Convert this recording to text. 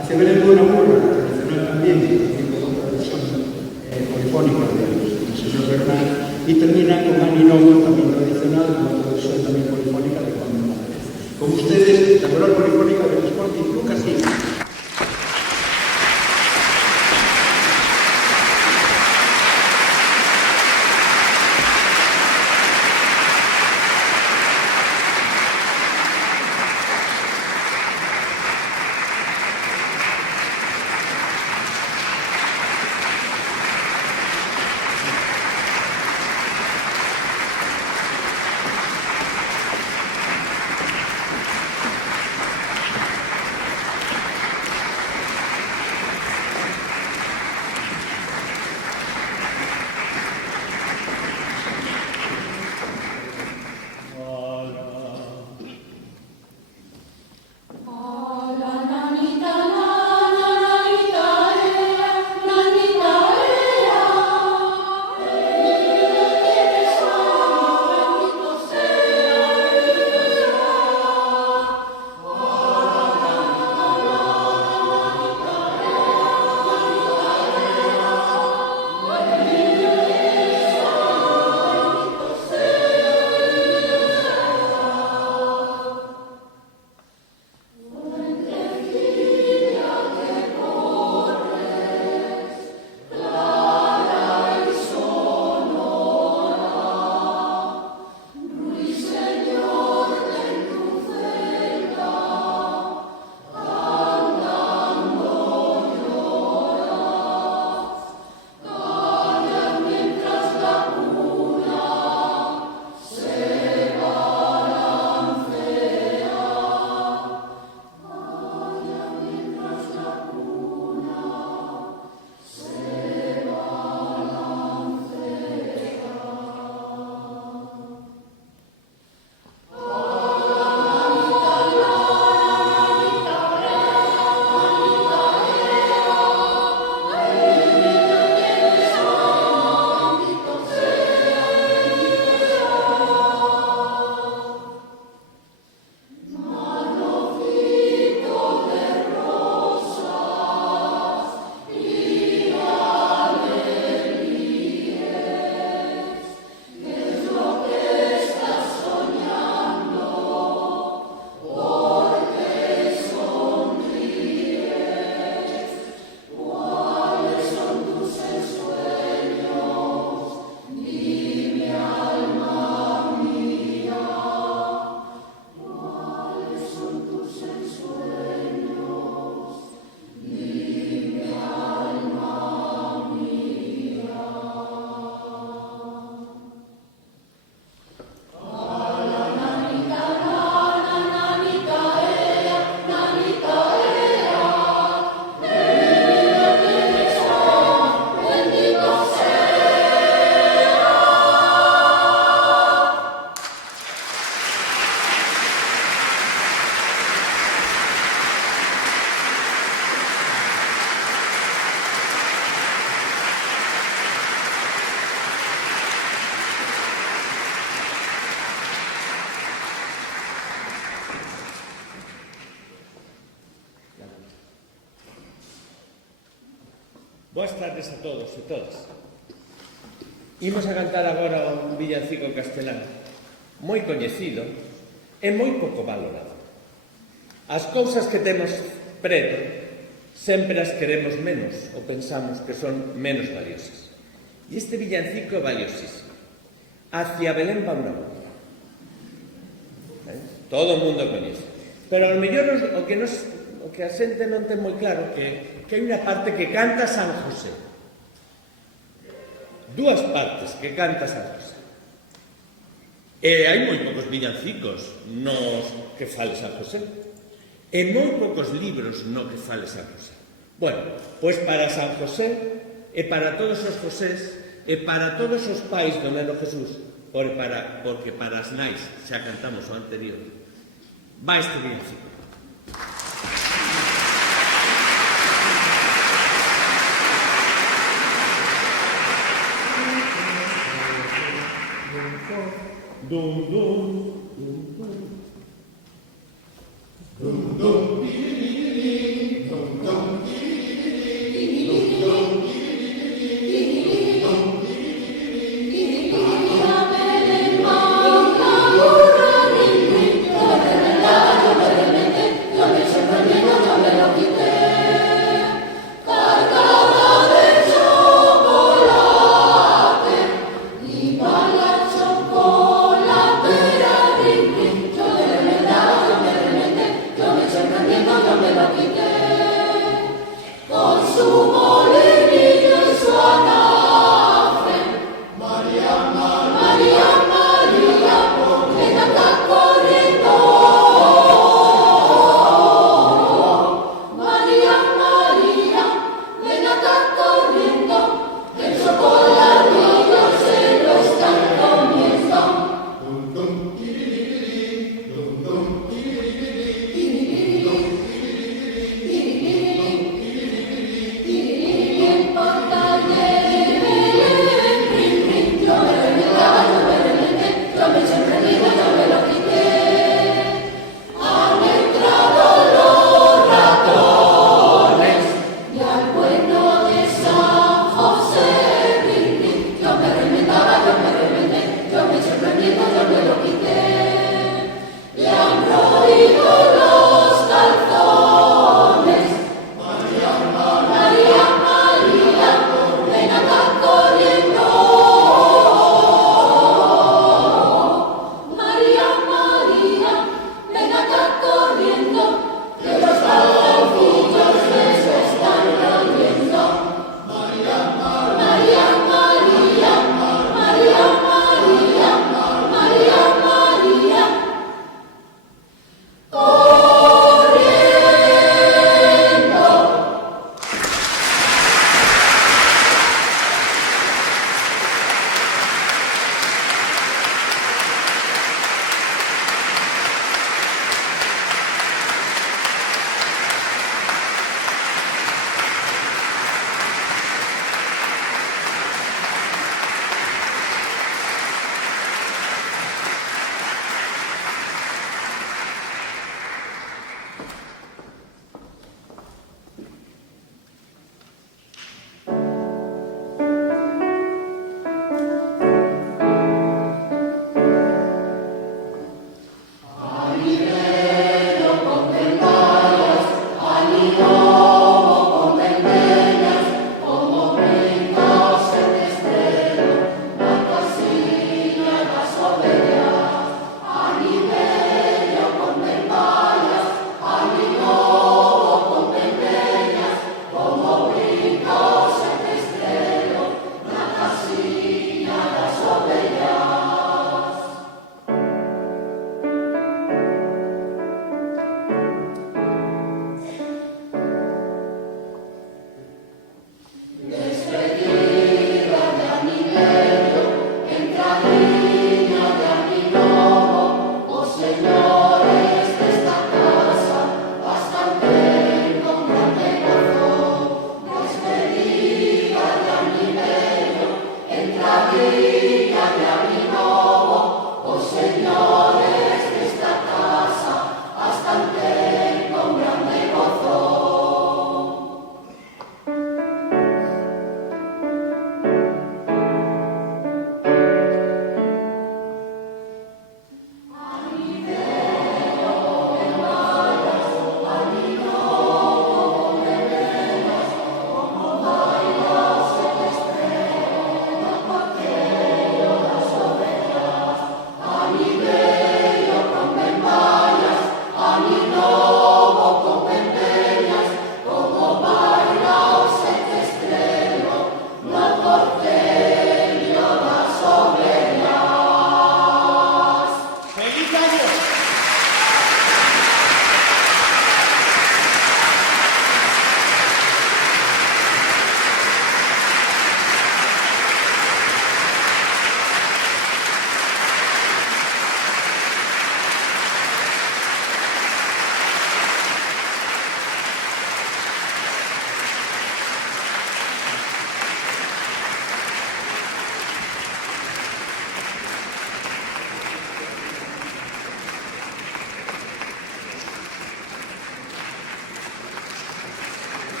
Hacia Belén de una forma tradicional también, con otra versión polifónica del señor Bernal, y termina con Aninomo, también tradicional, con otra versión también polifónica de Juan Manuel. Con ustedes, la coral polifónica del Sporting Lucas Silva. Boas tardes a todos e todas. Imos a cantar agora un villancico castelán moi coñecido e moi pouco valorado. As cousas que temos preto sempre as queremos menos ou pensamos que son menos valiosas. E este villancico é valiosísimo. Hacia Belén va una voz. Todo o mundo coñece. Pero ao mellor o que a xente non ten moi claro que hai unha parte que canta San José. Dúas partes que canta San José. E hai moi poucos villancicos nos que fale San José. E moi poucos libros no que fale San José. Bueno, pois para San José e para todos os Josés e para todos os pais do neno Jesús, porque para as nais xa cantamos o anterior, va este villancico. Dum dum